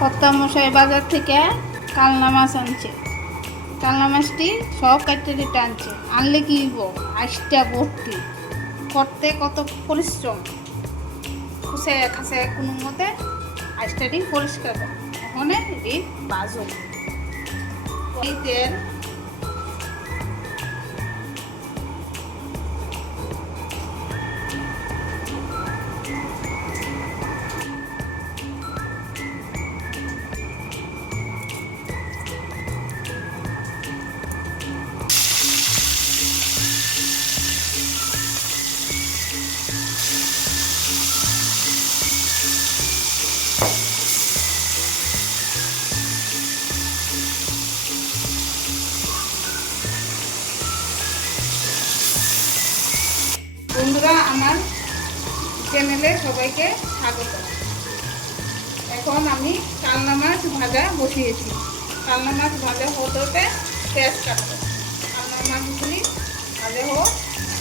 কর্তামশাই বাজার থেকে কালনা মাছ আনছে। কালনা মাছটি সব কাটতে দিতে আনছে। আনলে কি হইব, আইসটা ভর্তি করতে কত পরিশ্রম। খুশায় খাসায় কোনো মতে আইসটাটি পরিষ্কার করে ওখানে এটি বাজক এই তেল বন্ধুরা, আমার চ্যানেলে সবাইকে স্বাগত। এখন আমি কালনা মাছ ভাজা বসিয়েছি। কালনা মাছ ভাজা হতে হতে পেঁয়াজ কাটবো। কালনা মাছগুলি ভাজা হোক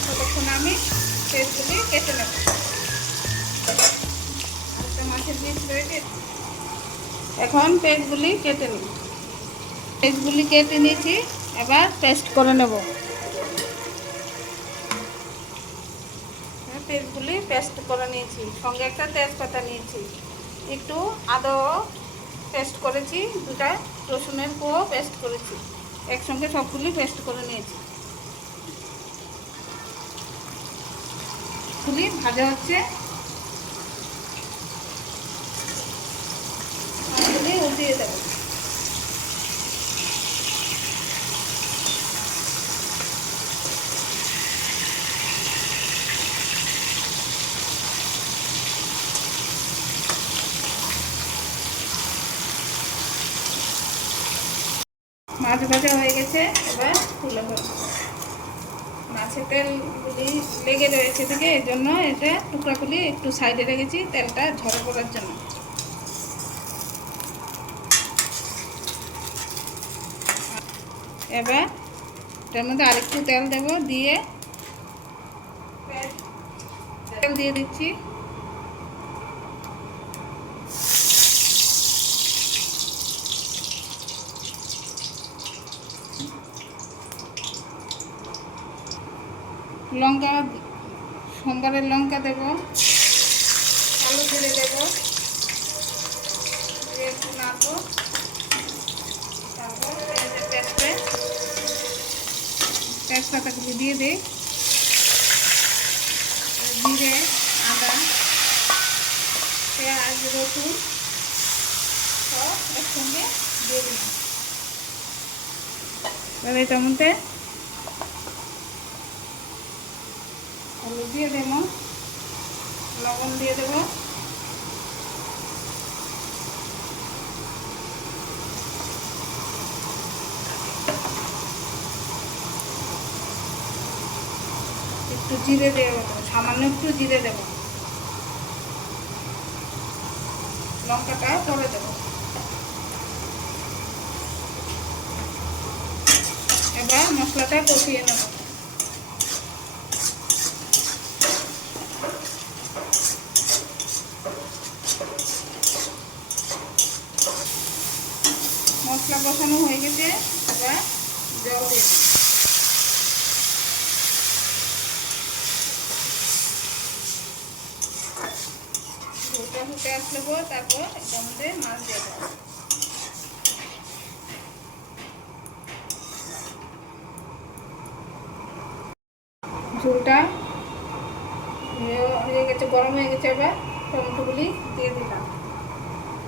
ততক্ষণ আমি পেঁয়াজগুলি কেটে নেব। একটা মাছের পিস রয়েছে, এখন পেঁয়াজগুলি কেটে নিই। পেঁয়াজগুলি কেটে নিয়েছি, এবার পেস্ট করে নেব। পেস্টগুলি পেস্ট করে নিয়েছি, সঙ্গে একটা তেজপাতা নিয়েছি, একটু আদা পেস্ট করেছি, দুটা রসুনের কোয়া পেস্ট করেছি, একসঙ্গে সবগুলি পেস্ট করে নিয়েছি। গুলি ভাজা হচ্ছে, মাছগুলি উল্টিয়ে দেবো। মাছ ভাজা হয়ে গেছে, এবার তুলে ফেলবো। মাছের তেলগুলি লেগে রয়েছে থেকে এই জন্য এটা টুকরাগুলি একটু সাইডে রেখেছি তেলটা ঝরে পড়ার জন্য। এবার এটার মধ্যে আরেকটু তেল দেব, দিয়ে তেল দিয়ে দিচ্ছি। লঙ্কা, সোমবারের লঙ্কা দেব, কালো জিরে দেব, একটু নাড়বো। তারপর তেজপাতাগুলি দিয়ে দিই, জিরে, আদা, পেঁয়াজ, রসুন সব একসঙ্গে দিয়ে দিলাম। এবার এটার মধ্যে হলুদ দিয়ে দেব, লবণ দিয়ে দেব, একটু জিরে দেব, সামান্য একটু জিরে দেব, লঙ্কাটা পরে দেব। এবার মশলাটা কষিয়ে নেব। মশলা কষানো হয়ে গেছে, এবার জল দিয়ে দেব। ঝোলটা ফুটে আসলে পর তারপর এটার মধ্যে মাছ দিয়ে দেব। ঝোলটা হয়ে গেছে, গরম হয়ে গেছে। এবার টমেটোগুলি দিয়ে দিলাম,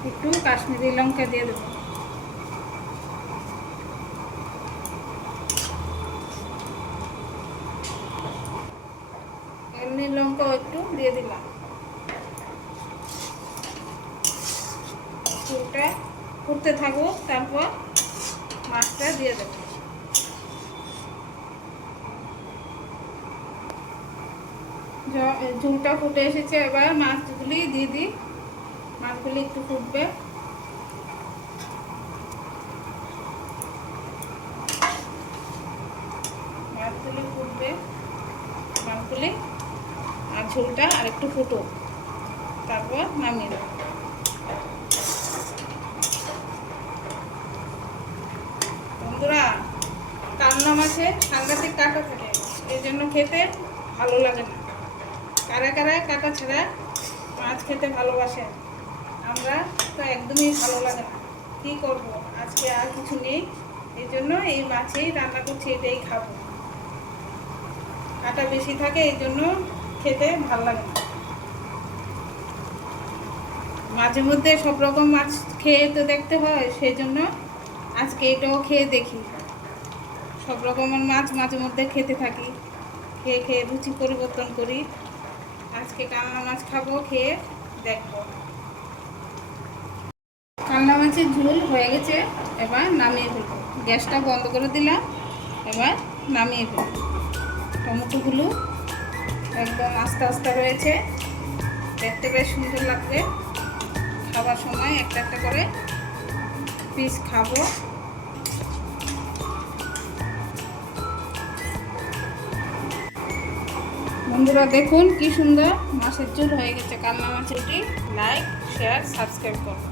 একটু কাশ্মীরি লঙ্কা দিয়ে দেবো, এমনি লঙ্কাও একটু দিয়ে দিলাম। ঝোলটা ফুটতে থাকুক, তারপর মাছটা দিয়ে দেবো। ঝোলটা ফুটে এসেছে, এবার মাছগুলি দিয়ে দিই। মাছগুলি একটু ফুটবে, মাছগুলি আর ঝোলটা আর একটু ফুটো, তারপর নামিয়ে দেবো। মাছে সাংঘাতিক কাঁটা থাকে, এই জন্য খেতে ভালো লাগে না। কারা কারা কাঁটা ছাড়া মাছ খেতে ভালোবাসে? আমরা তো একদমই ভালো লাগে না। কী করবো, আজকে আর কিছু নেই, এই জন্য এই মাছেই রান্না করছি, এটাই খাবো। কাঁটা বেশি থাকে এই জন্য খেতে ভালো লাগে না। মাঝে মধ্যে সব রকম মাছ খেয়ে তো দেখতে হয়, সেই জন্য আজকে এটাও খেয়ে দেখি। সব রকমের মাছ মাঝে মধ্যে খেতে থাকি, খেয়ে খেয়ে রুচি পরিবর্তন করি। আজকে কালনা মাছ খাবো, খেয়ে দেখবো। কালনা মাছের ঝোল হয়ে গেছে, এবার নামিয়ে ফেলবো। গ্যাসটা বন্ধ করে দিলাম, এবার নামিয়ে ফেলবো। টমেটোগুলো একদম আস্তে আস্তে রয়েছে, দেখতে বেশ সুন্দর লাগবে। খাবার সময় একটা একটা করে পিস খাবো। বন্ধুরা দেখুন কি সুন্দর মাছের ঝোল হয়ে গেছে। কালনা মাছেরটি লাইক, শেয়ার, সাবস্ক্রাইব করুন।